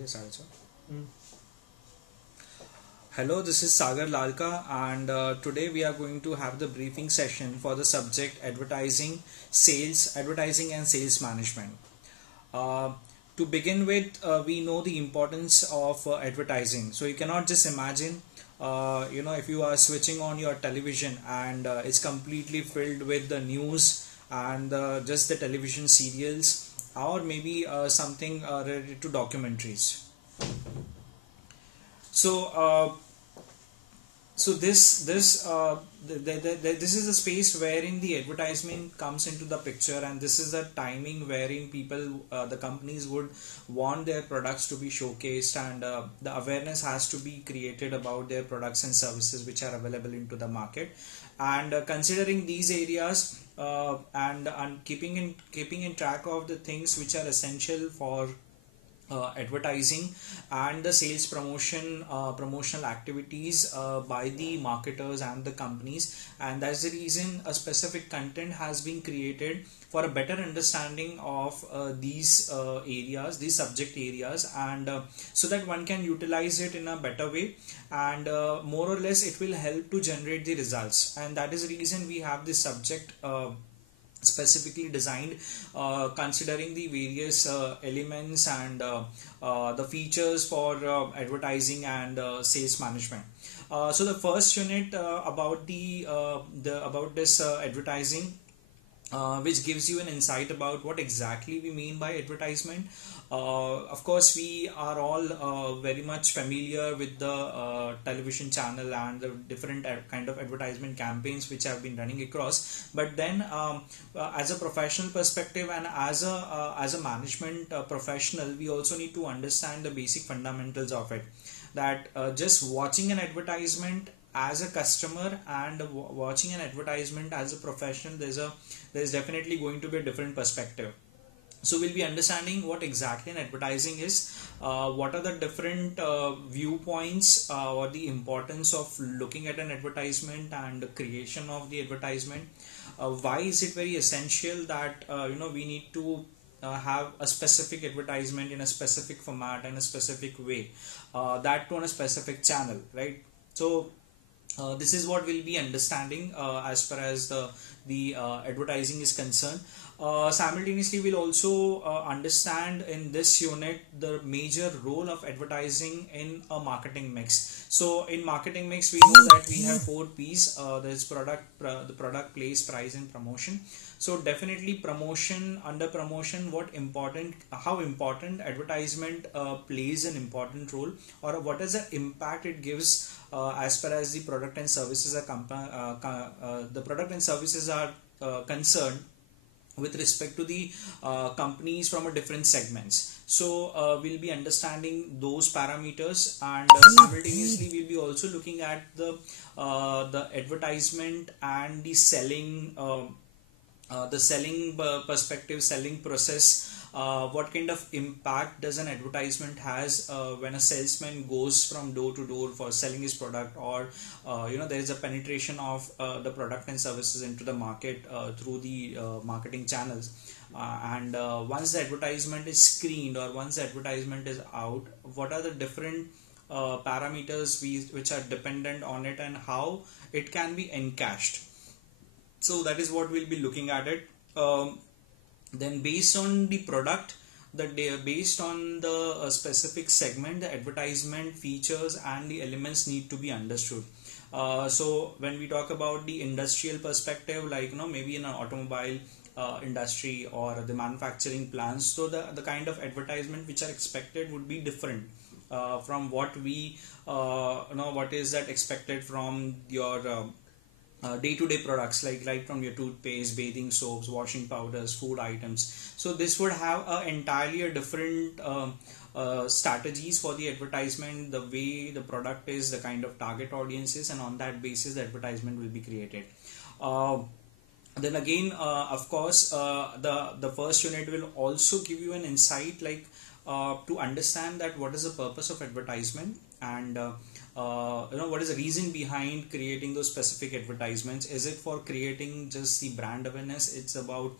this also. Hello, this is Sagar Lalka, and today we are going to have the briefing session for the subject advertising and sales management. Uh, to begin with, we know the importance of advertising. So you cannot just imagine, if you are switching on your television and it's completely filled with the news and just the television serials, or maybe something related to documentaries. So this is a space wherein the advertisement comes into the picture, and this is the timing wherein the companies would want their products to be showcased, and the awareness has to be created about their products and services which are available into the market. And considering these areas, and keeping in track of the things which are essential for advertising and the sales promotional activities by the marketers and the companies, and that's the reason a specific content has been created for a better understanding of these subject areas, and so that one can utilize it in a better way, and more or less it will help to generate the results. And that is the reason we have this subject specifically designed, considering the various elements and the features for advertising and sales management. So the first unit about this advertising, which gives you an insight about what exactly we mean by advertisement. Of course, we are all very much familiar with the television channel and the different kind of advertisement campaigns which have been running across. But then, as a professional perspective and as a management professional, we also need to understand the basic fundamentals of it. That just watching an advertisement as a customer and watching an advertisement as a professional, there's definitely going to be a different perspective. So we'll be understanding what exactly an advertising is, what are the different viewpoints or the importance of looking at an advertisement and the creation of the advertisement. Why is it very essential that we need to have a specific advertisement in a specific format and a specific way, that to on a specific channel, right? So this is what we'll be understanding as far as the advertising is concerned. Simultaneously, we'll also understand in this unit the major role of advertising in a marketing mix. So in marketing mix, we know that we have four P's. There's the product, place, price, and promotion. So definitely promotion, under promotion, how important advertisement plays an important role, or what is the impact it gives as far as the product and services are concerned, with respect to the companies from a different segments. So we'll be understanding those parameters, and simultaneously we'll be also looking at the advertisement and the selling perspective, selling process. What kind of impact does an advertisement has when a salesman goes from door to door for selling his product, or there is a penetration of the product and services into the market through the marketing channels. And once the advertisement is screened, or once the advertisement is out, what are the different parameters which are dependent on it, and how it can be encashed. So that is what we'll be looking at it. Then based on the product, based on the specific segment, the advertisement features and the elements need to be understood. So when we talk about the industrial perspective, like maybe in an automobile industry or the manufacturing plants, so the kind of advertisement which are expected would be different from what we what is that expected from your day-to-day products, like right from your toothpaste, bathing soaps, washing powders, food items. So this would have entirely a different strategies for the advertisement, the way the product is, the kind of target audiences, and on that basis the advertisement will be created. Then again, of course, the first unit will also give you an insight, like to understand that what is the purpose of advertisement, and what is the reason behind creating those specific advertisements. Is it for creating just the brand awareness? It's about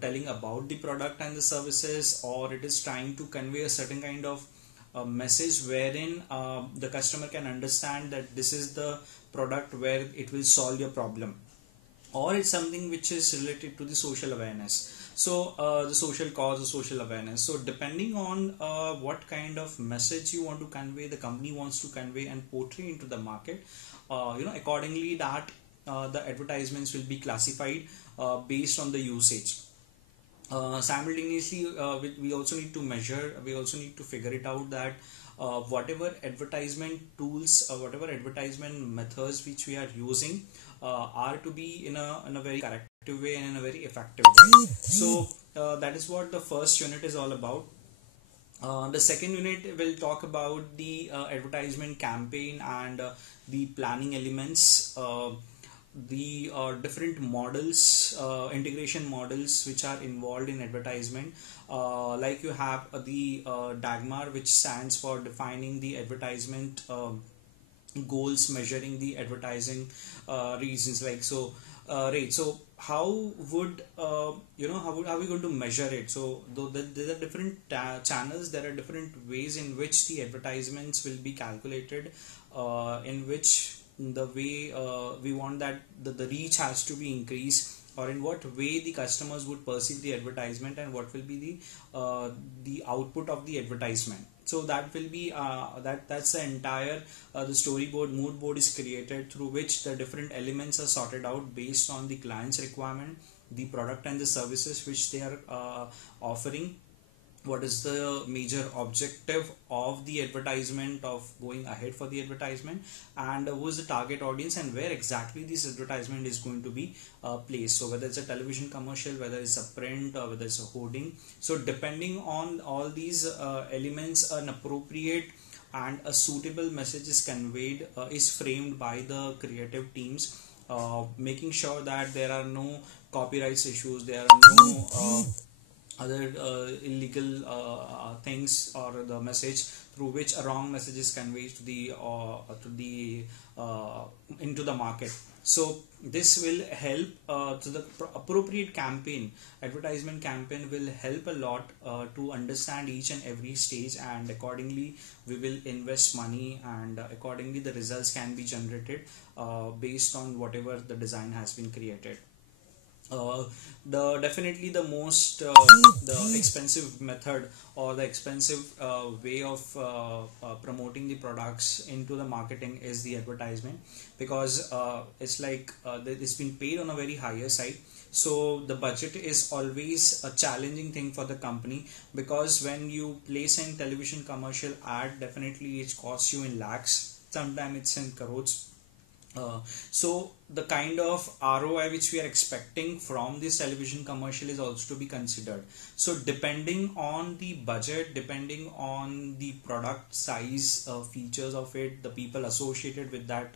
telling about the product and the services, or it is trying to convey a certain kind of a message wherein the customer can understand that this is the product where it will solve your problem, or it's something which is related to the social awareness. So the social cause, the social awareness. So depending on what kind of message you want to convey, the company wants to convey and portray into the market, accordingly that the advertisements will be classified based on the usage. Simultaneously, we also need to measure, we also need to figure it out that whatever advertisement tools, whatever advertisement methods which we are using are to be in a very corrective way and in a very effective way. So that is what the first unit is all about. The second unit will talk about the advertisement campaign and the planning elements, the different models, integration models which are involved in advertisement. Like you have the DAGMAR, which stands for defining the advertisement goals, measuring the advertising reasons, like so right. So how would how are we going to measure it? So though there are different channels, there are different ways in which the advertisements will be calculated, in which the way we want that the reach has to be increased, or in what way the customers would perceive the advertisement, and what will be the output of the advertisement. So that will be that's the entire the storyboard, mood board is created, through which the different elements are sorted out based on the client's requirement, the product and the services which they are offering, what is the major objective of the advertisement, of going ahead for the advertisement, and who is the target audience, and where exactly this advertisement is going to be placed. So whether it's a television commercial, whether it's a print, or whether it's a hoarding. So depending on all these elements, an appropriate and a suitable message is conveyed, is framed by the creative teams, making sure that there are no copyright issues, there are no other illegal things, or the message through which a wrong message is conveyed to the into the market. So this will help to the appropriate campaign, advertisement campaign will help a lot to understand each and every stage, and accordingly we will invest money, and accordingly the results can be generated based on whatever the design has been created. The definitely the most the expensive method, or the expensive way of promoting the products into the marketing is the advertisement, because it's like it's been paid on a very higher side. So the budget is always a challenging thing for the company, because when you place in television commercial ad, definitely it costs you in lakhs, sometimes it's in crores. So the kind of ROI which we are expecting from this television commercial is also to be considered. So depending on the budget, depending on the product size, features of it, the people associated with that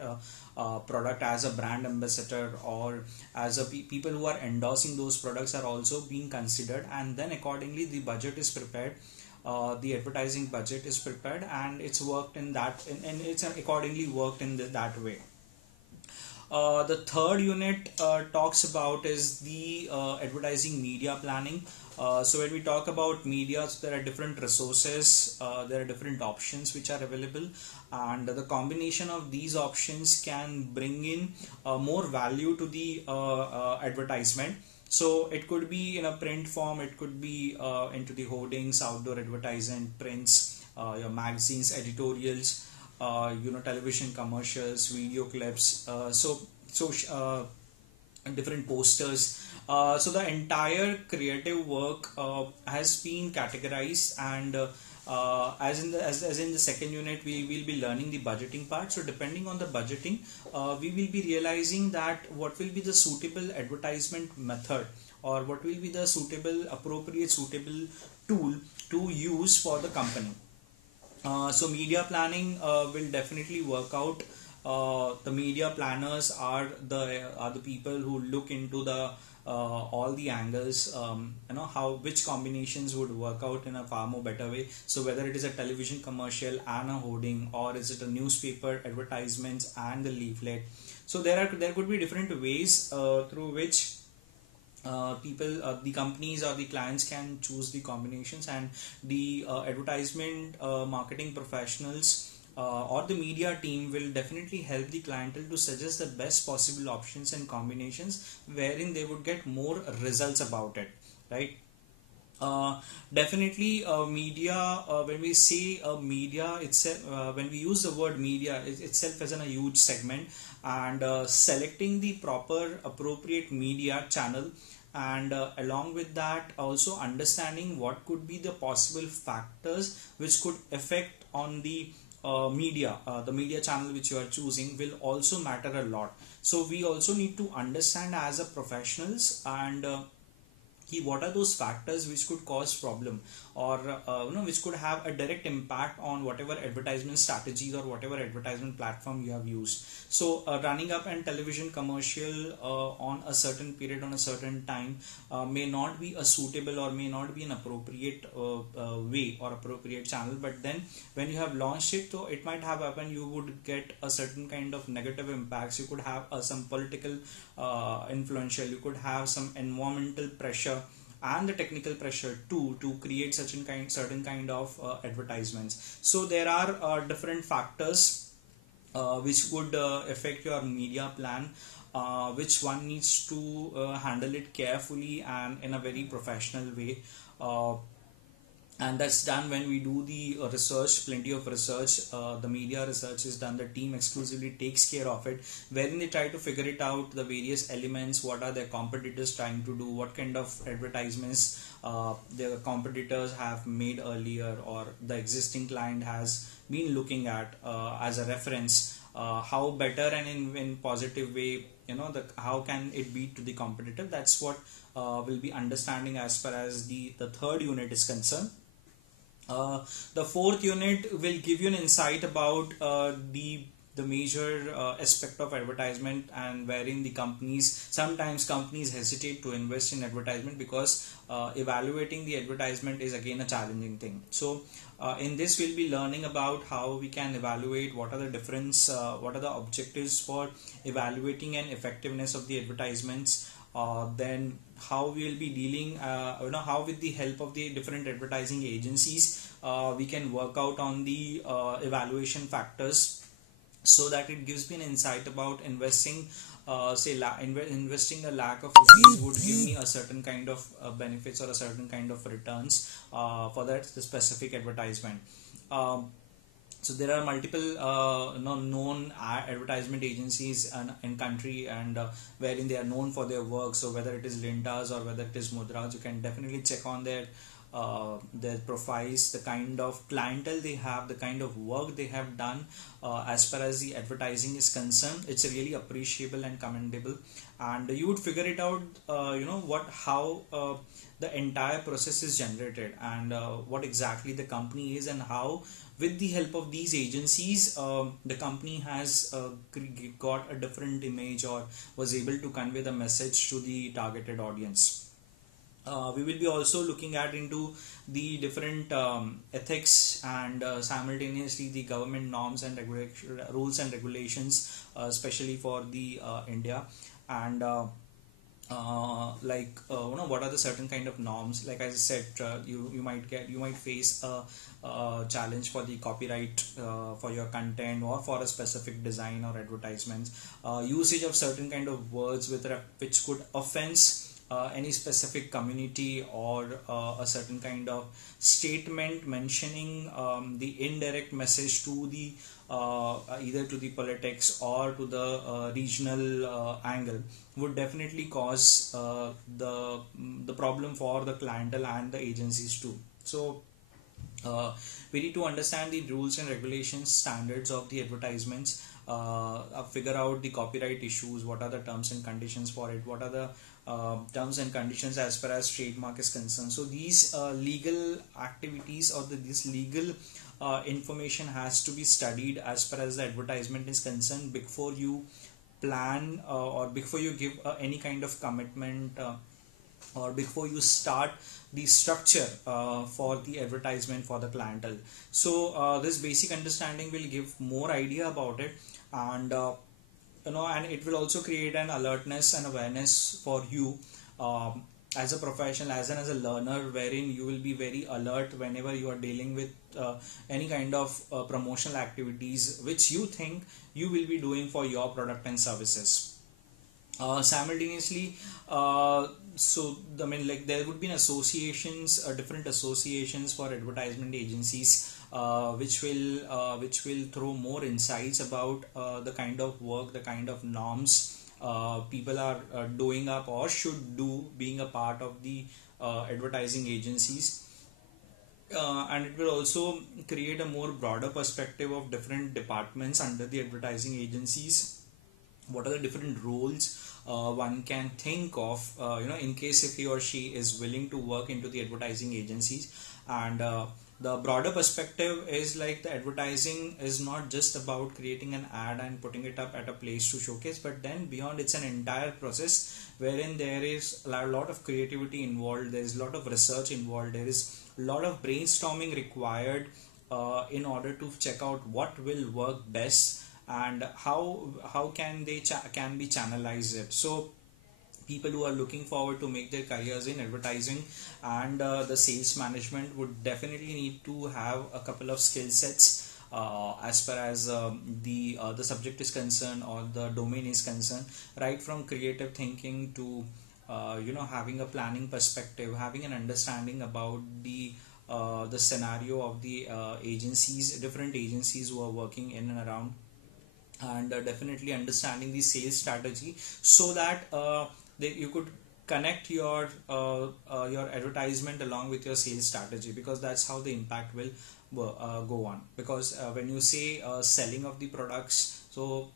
product as a brand ambassador, or as a people who are endorsing those products are also being considered, and then accordingly the budget is prepared. The advertising budget is prepared, and it's worked in that, and it's accordingly worked in that way. The third unit talks about is the advertising media planning. So when we talk about media, so there are different resources, there are different options which are available, and the combination of these options can bring in more value to the advertisement. So it could be in a print form, it could be into the hoardings, outdoor advertising, prints, your magazines, editorials, television commercials, video clips, different posters. So the entire creative work has been categorized, and as in the second unit we will be learning the budgeting part. So depending on the budgeting, we will be realizing that what will be the suitable advertisement method, or what will be the suitable tool to use for the company. So media planning will definitely work out. The media planners are the people who look into the all the angles, how which combinations would work out in a far more better way. So whether it is a television commercial and a hoarding, or is it a newspaper advertisements and the leaflet. So there could be different ways through which the companies or the clients can choose the combinations, and the advertisement marketing professionals or the media team will definitely help the clientele to suggest the best possible options and combinations wherein they would get more results about it, right? uh, Definitely, media. When we say media itself, when we use the word media itself as a huge segment, and selecting the proper appropriate media channel, and along with that, also understanding what could be the possible factors which could affect on the media channel which you are choosing will also matter a lot. So we also need to understand as a professionals, and what are those factors which could cause problem, or which could have a direct impact on whatever advertisement strategies or whatever advertisement platform you have used. So running up an television commercial on a certain period, on a certain time, may not be a suitable or may not be an appropriate way or appropriate channel, but then when you have launched it, so it might have happened you would get a certain kind of negative impacts. You could have some political influential, you could have some environmental pressure and the technical pressure too to create certain kind of advertisements. So there are different factors which would affect your media plan, which one needs to handle it carefully and in a very professional way. And that's done when we do the research, plenty of research. The media research is done, the team exclusively takes care of it, wherein they try to figure it out, the various elements, what are their competitors trying to do, what kind of advertisements their competitors have made earlier, or the existing client has been looking at as a reference, how better and in positive way, how can it beat to the competitor. That's what will be understanding as far as the third unit is concerned. The fourth unit will give you an insight about the major aspect of advertisement, and wherein the sometimes companies hesitate to invest in advertisement because evaluating the advertisement is again a challenging thing. So in this we'll be learning about how we can evaluate, what are the difference, what are the objectives for evaluating an effectiveness of the advertisements. Then how we will be dealing, how with the help of the different advertising agencies we can work out on the evaluation factors, so that it gives me an insight about investing, investing a lakh of rupees would give me a certain kind of benefits or a certain kind of returns for that specific advertisement. So there are multiple known advertisement agencies in country, and wherein they are known for their work. So whether it is Lintas or whether it is Mudras, you can definitely check on their profiles, the kind of clientele they have, the kind of work they have done as far as the advertising is concerned. It's really appreciable and commendable, and you would figure it out, how the entire process is generated, and what exactly the company is, and how with the help of these agencies the company has got a different image or was able to convey the message to the targeted audience. We will be also looking at into the different ethics, and simultaneously the government norms and rules and regulations, especially for the India, and what are the certain kind of norms. Like I said, you might face a challenge for the copyright for your content or for a specific design or advertisements, usage of certain kind of words which could offense any specific community, or a certain kind of statement mentioning the indirect message to the either to the politics or to the regional angle, would definitely cause the problem for the clientele and the agencies too. So we need to understand the rules and regulations, standards of the advertisements, figure out the copyright issues, what are the terms and conditions for it, what are the terms and conditions as far as trademark is concerned. So these legal activities, or this legal information has to be studied as far as the advertisement is concerned before you plan or before you give any kind of commitment, or before you start the structure for the advertisement for the clientele. So this basic understanding will give more idea about it, and and it will also create an alertness and awareness for you um, as a professional, as a learner, wherein you will be very alert whenever you are dealing with any kind of promotional activities which you think you will be doing for your product and services. Simultaneously, so I mean, like there would be associations, different associations for advertisement agencies, which will throw more insights about the kind of work, the kind of norms people are doing up or should do, being a part of the advertising agencies. And it will also create a more broader perspective of different departments under the advertising agencies. What are the different roles one can think of, in case if he or she is willing to work into the advertising agencies. And the broader perspective is like the advertising is not just about creating an ad and putting it up at a place to showcase, but then beyond, it's an entire process wherein there is a lot of creativity involved, there is a lot of research involved, there is a lot of brainstorming required in order to check out what will work best and how can they can be channelized it. So people who are looking forward to make their careers in advertising and the sales management would definitely need to have a couple of skill sets as far as the subject is concerned or the domain is concerned, right from creative thinking to having a planning perspective, having an understanding about the scenario of the agencies, different agencies who are working in and around, and definitely understanding the sales strategy, so that you could connect your advertisement along with your sales strategy, because that's how the impact will go on. Because when you say selling of the products, so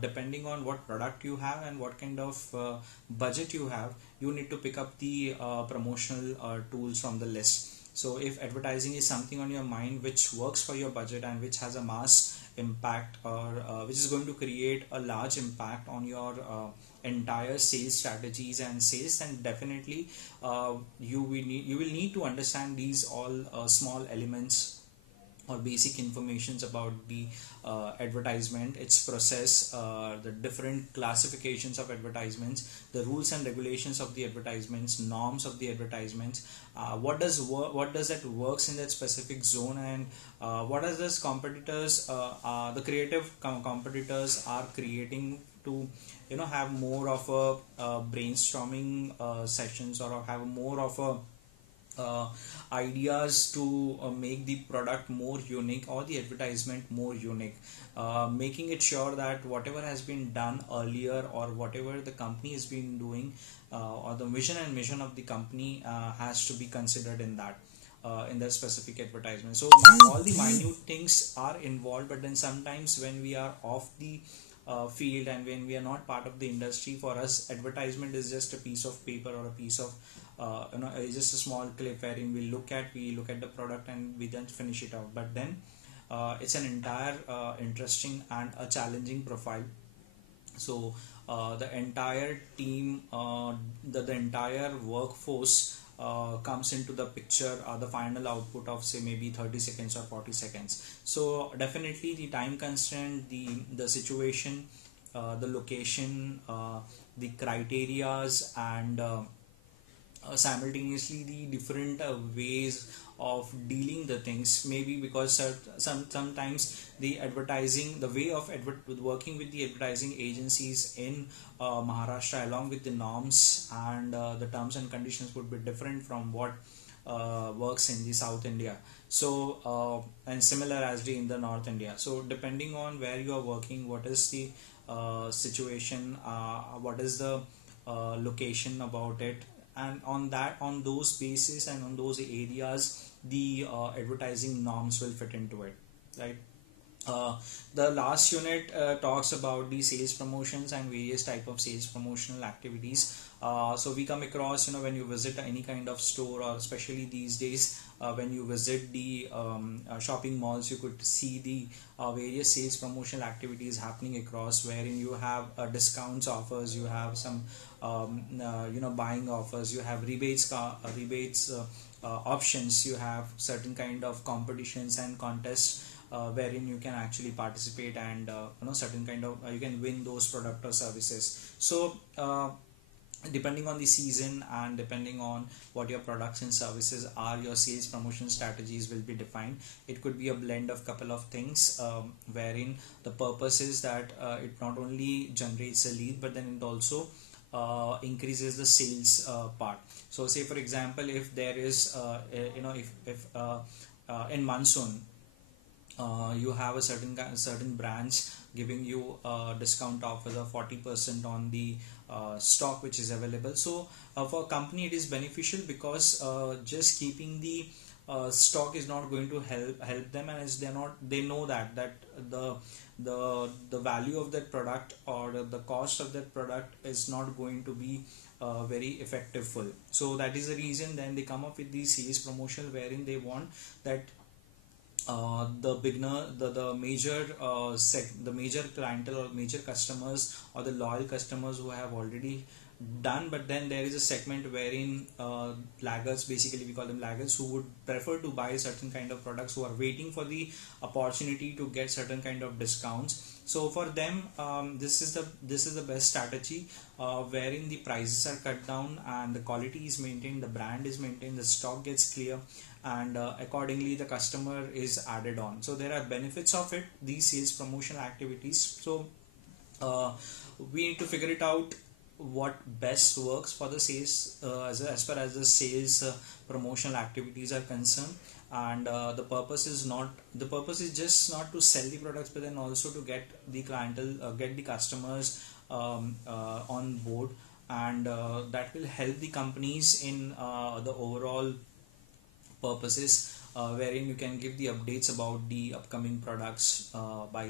depending on what product you have and what kind of budget you have, you need to pick up the promotional tools from the list. So if advertising is something on your mind which works for your budget and which has a mass impact, or which is going to create a large impact on your entire sales strategies and sales, then definitely you will need to understand these all small elements or basic informations about the advertisement, its process, the different classifications of advertisements, the rules and regulations of the advertisements, norms of the advertisements, what does that works in that specific zone, and what are those competitors, the creative competitors are creating to have more of a brainstorming sessions, or have more of a ideas to make the product more unique or the advertisement more unique, making it sure that whatever has been done earlier or whatever the company has been doing, or the vision and mission of the company has to be considered in that specific advertisement. So all the minute things are involved, but then sometimes when we are off the field and when we are not part of the industry, for us advertisement is just a piece of paper or a piece of it's just a small clip wherein we look at the product and we then finish it out. But then it's an entire interesting and a challenging profile. So the entire team, the entire workforce comes into the picture, the final output of say maybe 30 seconds or 40 seconds. So definitely the time constraint, the situation, the location, the criterias, and simultaneously the different ways of dealing the things, maybe because sometimes the way of working with the advertising agencies in Maharashtra, along with the norms and the terms and conditions, would be different from what works in the South India. So and similar as in the North India. So depending on where you are working, what is the situation, what is the location about it, and on those bases and on those areas, the advertising norms will fit into it, right? uh, the last unit talks about the sales promotions and various type of sales promotional activities. So we come across, when you visit any kind of store, or especially these days when you visit the shopping malls, you could see the various sales promotional activities happening across, wherein you have discounts offers, you have some buying offers, you have rebates options, you have certain kind of competitions and contests wherein you can actually participate, and certain kind of you can win those product or services. So depending on the season and depending on what your products and services are, your sales promotion strategies will be defined. It could be a blend of couple of things, wherein the purpose is that it not only generates a lead, but then it also increases the sales part. So say for example, if there is if in monsoon you have a certain branch giving you discount offers of 40% on the stock which is available. So for a company it is beneficial, because just keeping the stock is not going to help them, and as they know that the the value of that product or the cost of that product is not going to be very effective full. So that is the reason then they come up with the sales promotion, wherein they want that the beginner, the major the major clientele or major customers or the loyal customers who have already done, but then there is a segment wherein laggards, basically we call them laggards, who would prefer to buy certain kind of products, who are waiting for the opportunity to get certain kind of discounts. So for them, this is the best strategy, wherein the prices are cut down and the quality is maintained, the brand is maintained, the stock gets clear, and accordingly the customer is added on. So there are benefits of it, these sales promotion activities. So uh, we need to figure it out what best works for the sales, as far as the sales promotional activities are concerned. And the purpose is just not to sell the products, but then also to get the clientele, get the customers on board, and that will help the companies in the overall purposes, wherein you can give the updates about the upcoming products by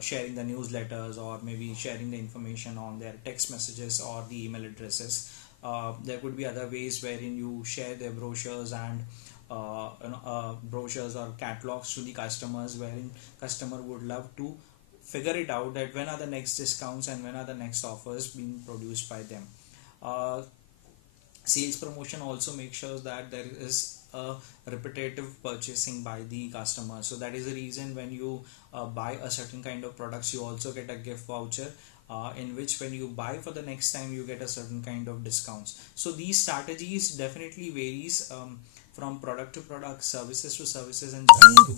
sharing the newsletters, or maybe sharing the information on their text messages or the email addresses. There could be other ways wherein you share their brochures and brochures or catalogs to the customers, wherein customer would love to figure it out that when are the next discounts and when are the next offers being produced by them. uh, Sales promotion also makes sure that there is a repetitive purchasing by the customer. So that is the reason when you buy a certain kind of products, you also get a gift voucher, in which when you buy for the next time you get a certain kind of discounts. So these strategies definitely varies from product to product, services to services, and brand to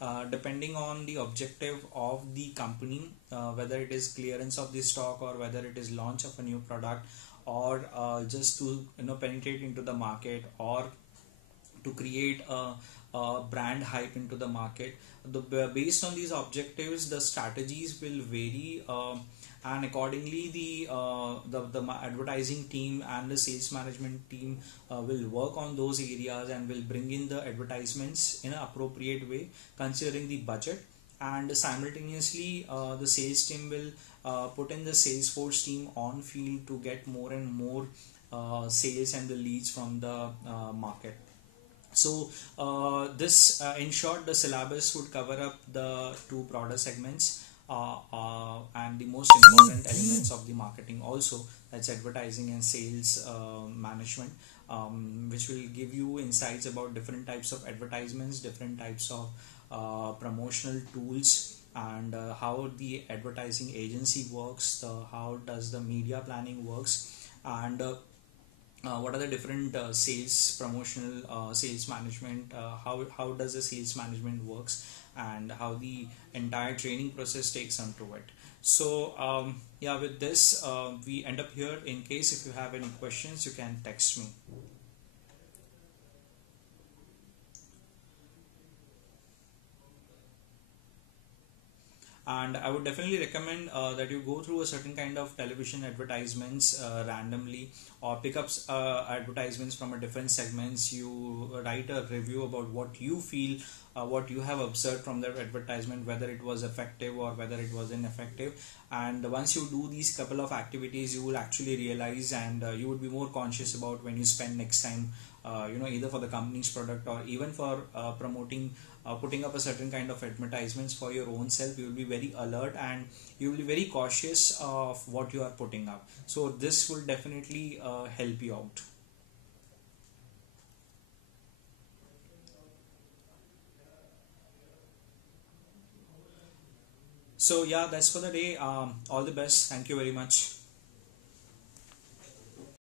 brand, depending on the objective of the company, whether it is clearance of the stock, or whether it is launch of a new product, or just to penetrate into the market, or to create a brand hype into the market. Based on these objectives, the strategies will vary, and accordingly the advertising team and the sales management team will work on those areas and will bring in the advertisements in an appropriate way, considering the budget. And simultaneously the sales team will put in the Salesforce team on field to get more and more sales and the leads from the market. So this in short, the syllabus would cover up the two broader segments, and the most important elements of the marketing also, that's advertising and sales management, which will give you insights about different types of advertisements, different types of promotional tools, and how the advertising agency works, how does the media planning works, and what are the different sales promotional sales management, how does the sales management works, and how the entire training process takes onto it. So yeah, with this we end up here. In case if you have any questions, you can text me. And I would definitely recommend that you go through a certain kind of television advertisements randomly, or pick up advertisements from a different segments. You write a review about what you feel, what you have observed from that advertisement, whether it was effective or whether it was ineffective. And once you do these couple of activities, you will actually realize, and you would be more conscious about when you spend next time, either for the company's product or even for promoting, putting up a certain kind of advertisements for your own self. You will be very alert, and you will be very cautious of what you are putting up. So this will definitely help you out. So yeah, that's for the day. All the best. Thank you very much.